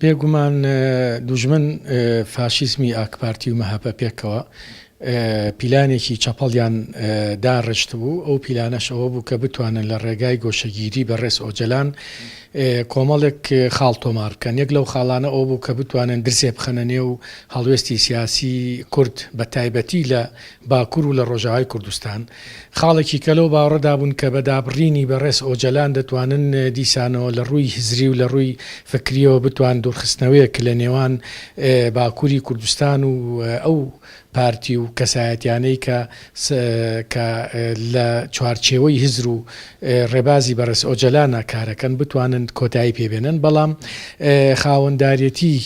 بێگومان دوژمن فاشیزمی ئاکپارتی و مەهابە پێکەوە پیلانێکی چەپەڵیان داڕشت بوو. ئەو پیلانەش ئەوە بوو کە بتوانن لە ڕێگای گۆشەگیری بەڕێز ئۆجەلان کۆمەڵێک خاڵ تۆمار بکەن. یەک لەو خاڵانە ئەو بوو کە بتوانن درسێ بخەنە نێو هەڵوێستی سیاسی کورد بە تایبەتی لە باکوور و لە ڕۆژاوای کوردستان. خاڵێکی کە لەو باوەڕەدا بوون کە بەدابڕینی بەڕێز ئۆجەلان دەتوانن دیسانەوە لە ڕووی هزری و لە ڕووی فکریەوە بتوان دوورخستنەوەیەک لە نێوان باکووری کوردستان و ئەو پارتی و کەسایەتیانەی کە لە چوارچێوەی هزر و ڕێبازی بەڕێز ئۆجەلانە کارەکەن بتوانن کۆتایی پێبێنن. بەڵام خاوەنداریەتی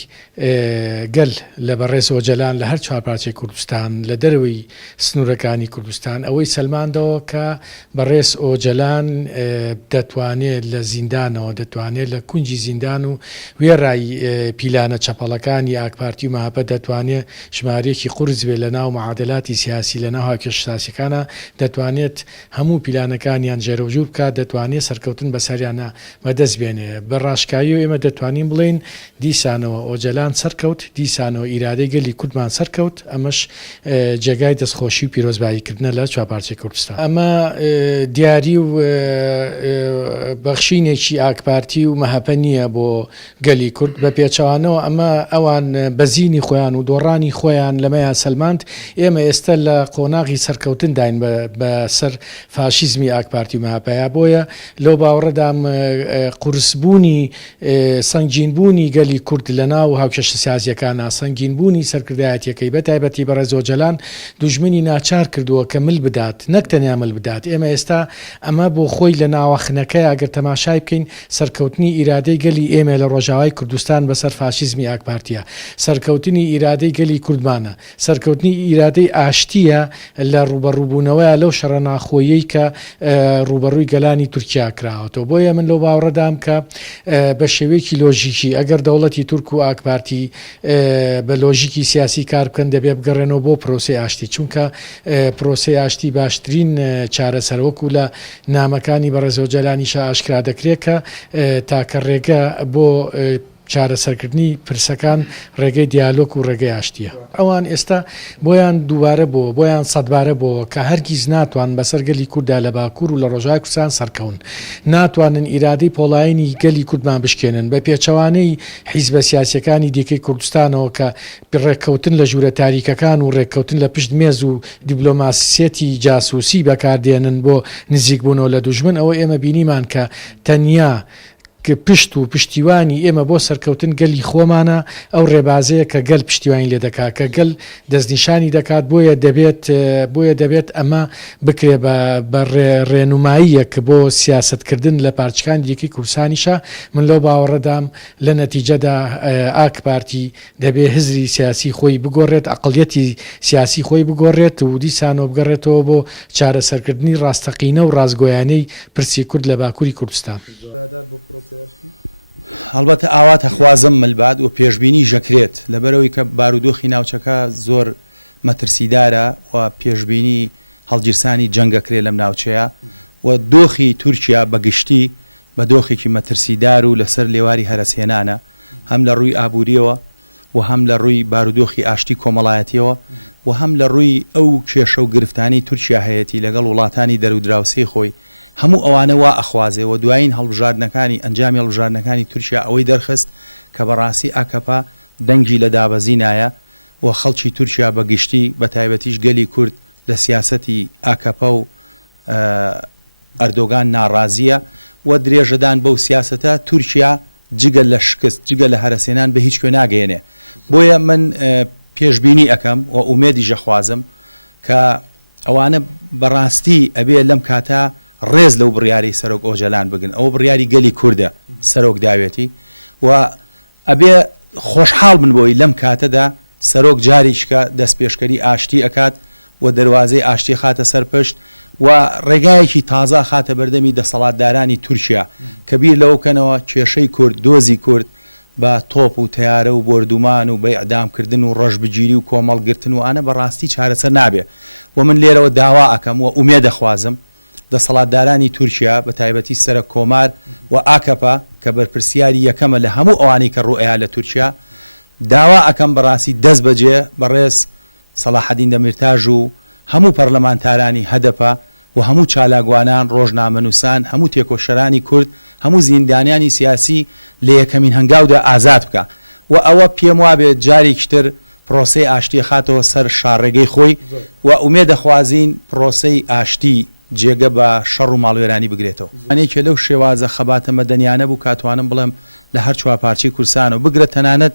گەل لە بەڕێز ئۆجەلان لە هەر چوار پارچەی کوردستان لە دەرەوەی سنوورەکانی کوردستان ئەوەی سەلماندەوە کە بەڕێز ئۆجەلان دەتوانێت لە زیندانەوە دەتوانێت لە کونجی زیندان و وێڕای پیلانە چەپەڵەکانی ئاکپارتی و مەهابە دەتوانێت ژمارەیەکی قورس بێت لە ناو معادلاتی سیاسی لە ناو هاوکێش سیاسیەکانە دەتوانێت هەموو پیلانەکانیان جێرەوجوور بکات، دەتوانێت سەرکەوتن بەسەریانە مەدەست بێنێ. بە ڕاشکایی و ئێمە دەتوانین بڵێن دیسانەوە ئۆجەلان سەرکەوت، دیسانەوە ئیرادەی گەلی کوردمان سەرکەوت. ئەمەش جێگای دەستخۆشی و پیرۆزباییکردنە لە چوارپارچەی کوردستان. ئەمە دیاری و بەخشینێکی ئاکپارتی و مەهابە نییە بۆ گەلی کورد بە پێچەوانەوە. ئەمە ئەوان بەزینی خۆیان و دۆڕانی خۆیان لەمەیان سەلماند. ئێمە ئێستا لە قۆناغی سەرکەوتن داین بەسەر فاشیزمی ئاکپارتی و مەهابەیە. بۆیە لەو باوەڕەدام قورسبوونی سەنگینبوونی گەلی کورد لە ناو هاوکێشە سیاسیەکانە، سەنگینبوونی سەرکردایەتیەکەی بە تایبەتی بەڕێز ئۆجەلان دوژمنی ناچار کردووە کە مل بدات، نەک تەنیا مل بدات. ئێمە ئێستا ئەمە بۆ خۆی لە ناوەخنەکەی ئەگەر تەماشای بکەین سەرکەوتنی ئیرادەی گەلی ئێمە لە ڕۆژاوای کوردستان بەسەر فاشیزمی ئاکپارتیە، سەرکەوتنی ئیرادەی گەلی کوردمانە، سەرکەوتنی ئیرادەی ئاشتیە لە ڕوبەڕووبوونەوەیە لەو شەڕە ناخۆیی کە ڕوبەڕووی گەلانی تورکیا کراوەتەوە. بۆیە من لەو باوەڕەدام کە بە شێوەیەکی لۆژیکی ئەگەر دەوڵەتی تورک و ئاکپارتی بە لۆژیکی سیاسی کار بکەن دەبێ بگەڕێنەوە بۆ پرۆسەی ئاشتی، چونکە پرۆسەی ئاشتی باشترین چارەسەرۆکو لە نامەکانی بەڕێز ئۆجەلانیشە ئاشکرا دەکرێت کە تاکە ڕێگە بۆ چارەسەرکردنی پرسەکان ڕێگەی دیالۆگ و ڕێگەی ئاشتیە. ئەوان ئێستا بۆیان دووبارە بۆ بۆیان سەدبارە بۆ کە هەرگیز ناتوان بەسەر گەلی کووردا لە باکوور و لە ڕۆژاوای کوردستان سەرکەون، ناتوانن ئیرادەی پۆڵاینی گەلی کوردمان بشکێنن بە پێچەوانەی حیزبە سیاسیەکانی دیکەی کوردستانەوە کە ڕێککەوتن لە ژوورە تاریکەکان و ڕێککەوتن لە پشت مێز و دیبلۆماسیەتی جاسووسی بەکاردێنن بۆ نزیکبوونەوە لە دوژمن. ئەوە ئێمە بینیمان کە تەنیا پشت و پشتیوانی ئێمە بۆ سەرکەوتن گەلی خۆمانە ئەو ڕێبازەیە کە گەل پشتیوانی لێ دەکات، کە گەل دەستنیشانی دەکات. بۆیە دەبێت ئەمە بکرێ بە ڕێنماییەک بۆ سیاستکردن لە پارچەکان دیکەی کوردستانیشە. من لەو باوەڕەدام لە نەتیجەدا ئاکپارتی دەبێت هزری سیاسی خۆی بگۆڕێت، ئەقڵیەتی سیاسی خۆی بگۆڕێت و دیسانەوە بگەڕێتەوە بۆ چارەسەرکردنی ڕاستەقینە و ڕازگۆیانەی پرسی کورد لە باکووری کوردستان. هەڵبەتە ئاواتە خوازم ملبات و پێشببینی ژەکرێت لەبەرەوەی کە بارودۆخی ناوچەکە زۆر مەترسیدارە و پێشببینی هەڵگیرسانی جەنگەکرێت لەم ناوچەیە و دۆخی تورکیا بەگشتی بە دۆخێکی مەترسیدار و لەسەر لێواری هەرسهێنانە، هەم لە ڕووی ئابوووریەوە و هەم لە ڕووی بارودۆخی ئاشتی کۆمەڵایەتیەوە و هەم لە ڕووی ئەو کێشە و گرفتانی تورکیا هەیەی لەگەڵ وڵاتانی دەرودراوسی خۆی. هەموو ئەوانە وا ئەخوازێ و دوایین هەڵبژاردنەکانی ئەنجامی هەڵبژاردنەکانی تورکیا ئەوەی دەرخست کە بەڕاستی ئاکەپا دەنگی لە دابەزینایە و خەڵکی تورکیا بەگشتی بە تایبەتیش گەلی کورد لە سیاسەتی ئاکەپا و ئەردۆگان ناڕازیە و درێژەدان بەو سیاسەتە تورکیا جگە لە شکست جگە لە هەرسێنان بە هیچ کوێ ناگەێنێ. بۆیە من پێشببینی ئەەکەم و ئومێدی ژەخوازم کە ئەوانە بەڕاستی ئەبێ لەم کاتە ڕێز لەو بڕیاری سەرۆک ئۆجەلان بگن. ئەوە بڕیاری گەلی کووردە سەرۆک داوێتی و ئەبێ خۆشحاڵ بن بۆی لەم کاتەدا سەرۆک جاریشکە دەست پێشکەری ئاشتی ئەکات و دەواازەی ئاشتی خاتە سەرپشت و ڕێگایەکی تازا خاتە بەردەمی دەسەڵاتدارانی تورکیا کە بیر لەوکەنەوە کێشەی کورد دۆزی کورد بە تۆپ و تیارە و بردومان و بە ئەدامکردن و ڕەشبگیری و کۆمەڵگرتن و ئانە بەڕاستی چارەسەر نابێ. و من لێرەوە داوا ئەەکەم و ئومێ دەخوازم دەسەڵاتدارانی تورکیا بە تایبەتی سەرە کۆمار و ئاکەپا کە بەرپرسیاری یەکەمە لە هەموو ئەوانەی کە ڕوئیا لە تورکیا داوا ئەەکەم بەڕاستی دەست بەجێ بەڕێز سەلاحەدین دەمیرتاژ و هەموو پەرلەمانتارانی هەدەپە و هەموو چالاگوانان ڕۆژنامەنووسان هەموو تێکۆشەرانی کورد هەموو زیندانیانی سیاسی لە یەکەمین هەنگاودا ئازاد بکە و ئەوە پێم وابێت جارێکتر پرۆسەی ئاشتی خاتەوە سەر شارڕێگەی خۆی و ئومێ دەخوازین پرۆسەی ئاشتی جێگە بە شەڕ و ماڵوێرانی بگرێتەوە ئەنێکە لەو شێوازە خەباتە مەدەنیانە بوو کاتوانم بڵێم لە هەر چوارپارچی کورسان و بگرە تەنانەت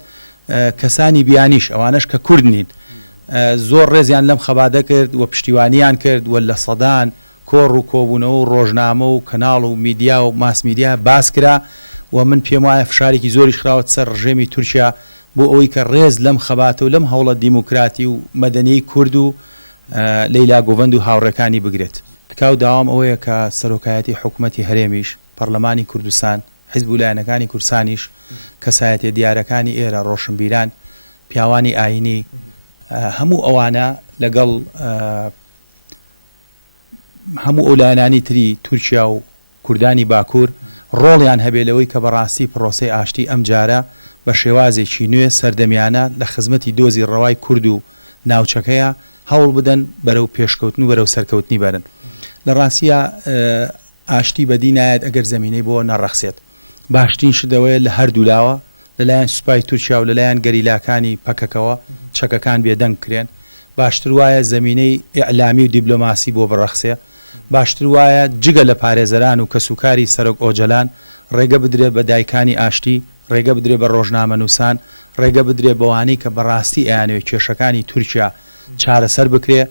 کەسانی بیانیش ئەوانش کە کورد نین زۆر ڕێزیان لەم خەباتە کرد و پشتیوانیان کرد و لە سەدان کۆڕ و کۆبوونەوە و ڕۆژنامە و کەناڵ و میدیا و ماسمیدیا باس کرا و من پێم وایە فشارێکی زۆریش خراوەت سەر ڕژێمی تورکیا بۆ ئەوەی کە ڕێز لەم خەباتە و لەم هەوڵە دیموکراتی و مەدەنیی کورد و لەیلا گۆڤەند و هاوڕێکانی بگرێت تکاو داوام ئەوەیە کە سەرۆکایەتی حکوومەتی هەرێمیش پەرلەمانی کوردستان حیزب وڵایەنەکانی کورسانیش کەسایەتیە دیارەکانی ئێرە ڕۆشنبیران پیاوانی ئاینی هەموو ئەوانە لەگەڵ هەموو ئەولایەنانی تری تورکیا و کوردانی باکوور ڕۆڵیان هەبێلەوەی کە بەڕاستی پرۆسەی ئاشتی ئەم جارە بە شێوازێکی نوێ سەردەمیانە لە خزمەتی دۆزی ڕەوای کورد و ناوچەکەیە هەوڵ بدەن بەرەو پێشکەوتن و بەرەو سەرکەوتنی بەرن لە ڕاستیە ئاشتی بەدی نایەت ئەگەر زەمینەی بۆ نەڕەخسێت باشترین شدەوەیە لە هەردوو لاوە لەلایەن سوپای تورکیا و لەلایەن گەریلاکانی پەکەکەوە چەکەکان بێدەنگ کرێن باشتر وایە زەمینەی ئیعلامی و دیبلۆماسی بۆ بڕەخسێ باشتر وایە جگە لە پارێزەران و کەسوکاری سەرۆک ئۆجەلان ڕێگە بدرێ بە دایکانی ئاشتی ڕێگە بدرێ بە ڕۆژنامەنووسان ڕێگە بدرێ بەوانەی کە بەڕاستی ئەیانوێت کێشەکانی تورکیا چارەسەر بکرێ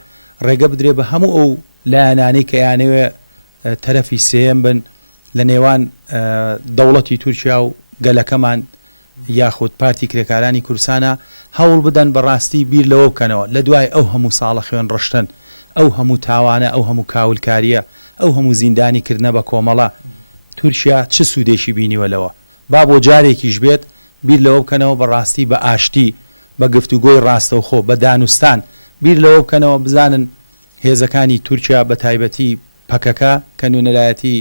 ڕێگە بدرێ بە هەموو ئەو لایەنانەی کە یانەوێ تەرەفی سێم بن لە نێوان دەوڵەتی تورکیا و گەلەکەمان یاخود پارتی کرێکارانی کورسانە هەوڵ بدەن بەڕاستی بیر لەوە بکەنەوە لە دوای ئەو هەموو ساڵە خوێن ڕشتن ئەو هەموو تاوانە ئەو هەموو کاولکاریە ئەو هەموو زیندانی کردنە بە کۆمەڵە تورکیا چه سوودێکی بینیوەلەوە با بۆ جارێکیش بێت بیر لەوە بکەنەوە بەڕاستی بە ئاشتی بە گفتوگۆی ڕاستەوخۆ بە دانوستان بیر لەوە بکەنەوە بزانن هێزەکانی تورکیا بە تایبەتی پەکەکە کە نوێنەلایەتی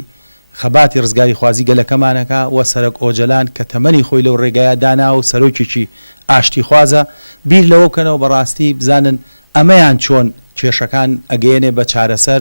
خەباتی ڕزگاری خوازی گەلەکەمانەکە و سەرک ئۆجەلان کە تەمەنی خۆی لەو ڕێگایە دانا و سەرۆکێکی ئاشتی خوازە بیر لەوە بکەنەوە بەڕاستی بزانن ئەمەیان چۆن کێشەکان ئەگەیەنێ بە چارەسەر